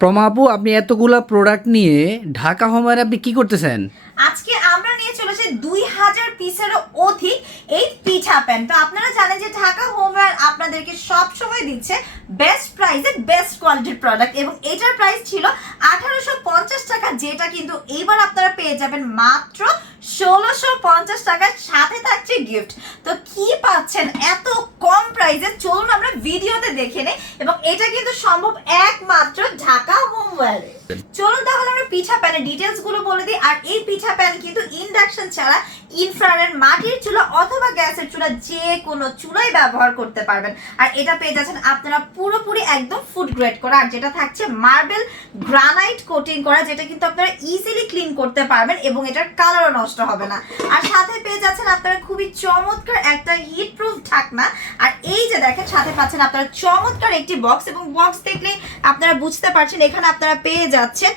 প্রমাপু আপনি এতগুলা প্রোডাক্ট নিয়ে ঢাকা হোমারে আপনি কি করতেছেন? আজকে আমরা নিয়ে চলেছি 2000 পিসেরও অধিক এই পিঠা প্যান। তো আপনারা জানেন যে ঢাকা হোমওয়্যার আপনাদেরকে সব সময় দিচ্ছে বেস্ট প্রাইসে বেস্ট কোয়ালিটির প্রোডাক্ট, এবং এটার প্রাইস ছিল 1850 টাকা, যেটা কিন্তু এইবার আপনারা পেয়ে যাবেন মাত্র 1650 টাকার, সাথে থাকছে গিফট। তো কি পাচ্ছেন এত কম প্রাইসে, চলুন আমরা ভিডিওতে দেখে নেই, এবং এটা কিন্তু সম্ভব একমাত্র ঢাকা হোমওয়্যারে। চলুন তাহলে আমরা পিঠা প্যানের ডিটেলস গুলো বলে দিই। আর এই পিঠা প্যান কিন্তু ইন্ডাকশন ছাড়া ইনফ্রারেড মাটির চুলা অথবা গ্যাসের চুলা যে কোনো চুলাই ব্যবহার করতে পারবেন। আর এটা পেয়ে যাচ্ছেন আপনারা পুরোপুরি একদম ফুড গ্রেড করা, আর যেটা থাকছে মার্বেল গ্রানাইট কোটিং করা, যেটা কিন্তু আপনারা ইজিলি ক্লিন করতে পারবেন এবং এটার কালারও নষ্ট হবে না। আর সাথে পেয়ে যাচ্ছেন আপনারা খুবই চমৎকার একটা হিট প্রুফ ঢাকনা। আর এই যে দেখেন সাথে পাচ্ছেন আপনারা চমৎকার একটি বক্স, এবং বক্স দেখলেই আপনারা বুঝতে পারছেন এখানে আপনারা পেয়ে যাচ্ছেন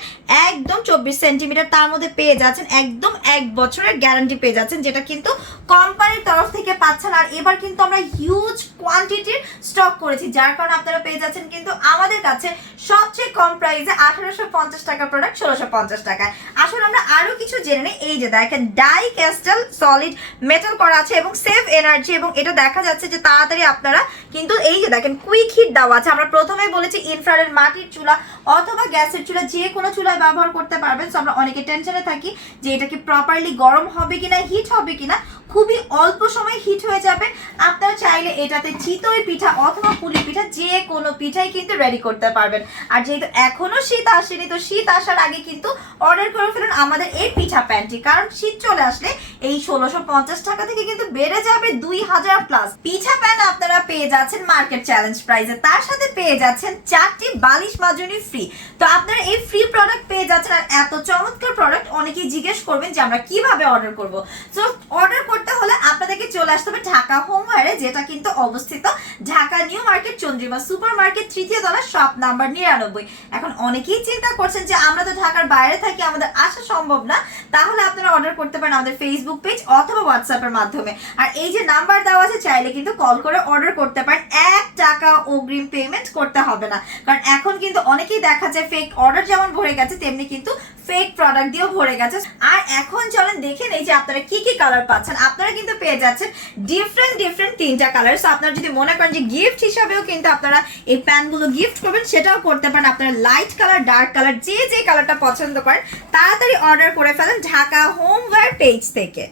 একদম 24 সেন্টিমিটার, তার মধ্যে পেয়ে যাচ্ছেন একদম 1 বছরের গ্যারান্টি পেয়ে যাচ্ছেন, যেটা কিন্তু কোম্পানির তরফ থেকে পাচ্ছেন। আর এবার কিন্তু আমরা হিউজ কোয়ান্টিটির স্টক করেছি, যার কারণে আপনারা পেয়ে যাচ্ছেন কিন্তু আমাদের কাছে সবচেয়ে কম প্রাইসে 1850 টাকা প্রোডাক্ট 1650 টাকায়। আসলে আমরা আরো কিছু জেনে নিই। এই যে দেখেন ডাই ক্যাস্টাল সলিড মেটাল করা আছে এবং সেভ এনার্জি, এবং এটা দেখা যাচ্ছে যে তাড়াতাড়ি আপনারা কিন্তু এই যে দেখেন কুইক হিট দেওয়া আছে। আমরা প্রথমেই বলেছি ইনফ্রারেড মাটির চুলা অথবা গ্যাসের চুলা যে কোনো চুলায় ব্যবহার করতে পারবেন। সো আমরা অনেকে টেনশনে থাকি যে এটা কি প্রপারলি গরম হবে কিনা, হিট হবে কিনা। খুবই অল্প সময় হিট হয়ে যাবে। আপনারা চাইলে এটাতে চিতই পিঠা অথবা পুলি পিঠা যে কোনো পিঠাই কিন্তু রেডি করতে পারবেন। আর যেহেতু এখনো শীত আসেনি, তো শীত আসার আগে কিন্তু অর্ডার করে ফেলুন আমাদের এই পিঠা প্যানটি, কারণ শীত চলে আসলে এই 1650 টাকা থেকে কিন্তু বেড়ে যাবে 2000 প্লাস। পিঠা প্যান আপনারা পেয়ে যাচ্ছেন মার্কেট চ্যালেঞ্জ প্রাইসে, তার সাথে পেয়ে যাচ্ছেন 4টি বালিশ মাজনি ফ্রি। তো আপনারা এই ফ্রি প্রোডাক্ট পেয়ে যাচ্ছেন। আর এত চমৎকার প্রোডাক্ট অনেকেই জিজ্ঞেস করবেন যে আমরা কিভাবে অর্ডার করব। সো অর্ডার করতে হলে আপনাদেরকে চলে আসতে হবে ঢাকা হোমওয়্যারে, যেটা কিন্তু অবস্থিত Dhaka new market Chandrima super market 3য় তলা শপ নাম্বার 99। এখন অনেকেই চিন্তা করছেন যে আমরা তো ঢাকার বাইরে থাকি, আমাদের আসা সম্ভব না। তাহলে আপনারা অর্ডার করতে পারেন আমাদের ফেসবুক পেজ অথবা হোয়াটসঅ্যাপের মাধ্যমে। আর এই যে নাম্বার দেওয়া আছে, চাইলে কিন্তু কল করে অর্ডার করতে পারেন। 1 টাকা অগ্রিম পেমেন্ট করতে হবে না, কারণ এখন কিন্তু অনেকেই দেখা যায় ফেক অর্ডার যেমন ভরে গেছে, তেমনি কিন্তু ফেক প্রোডাক্ট দিয়েও ভরে গেছে। আর এখন চলেন দেখে নেই যে আপনারা কি কি কালার পাচ্ছেন। আপনারা কিন্তু পেয়ে যাচ্ছেন ডিফারেন্ট 3টা কালার। সো আপনারা যদি মনে করেন যে গিফট হিসাবেও কিন্তু আপনারা এই প্যানগুলো গিফট করবেন, সেটাও করতে পারেন। আপনারা লাইট কালার, ডার্ক কালার, যে কালারটা পছন্দ করেন তাড়াতাড়ি অর্ডার করে ফেলেন ঢাকা হোমওয়্যার পেজ থেকে।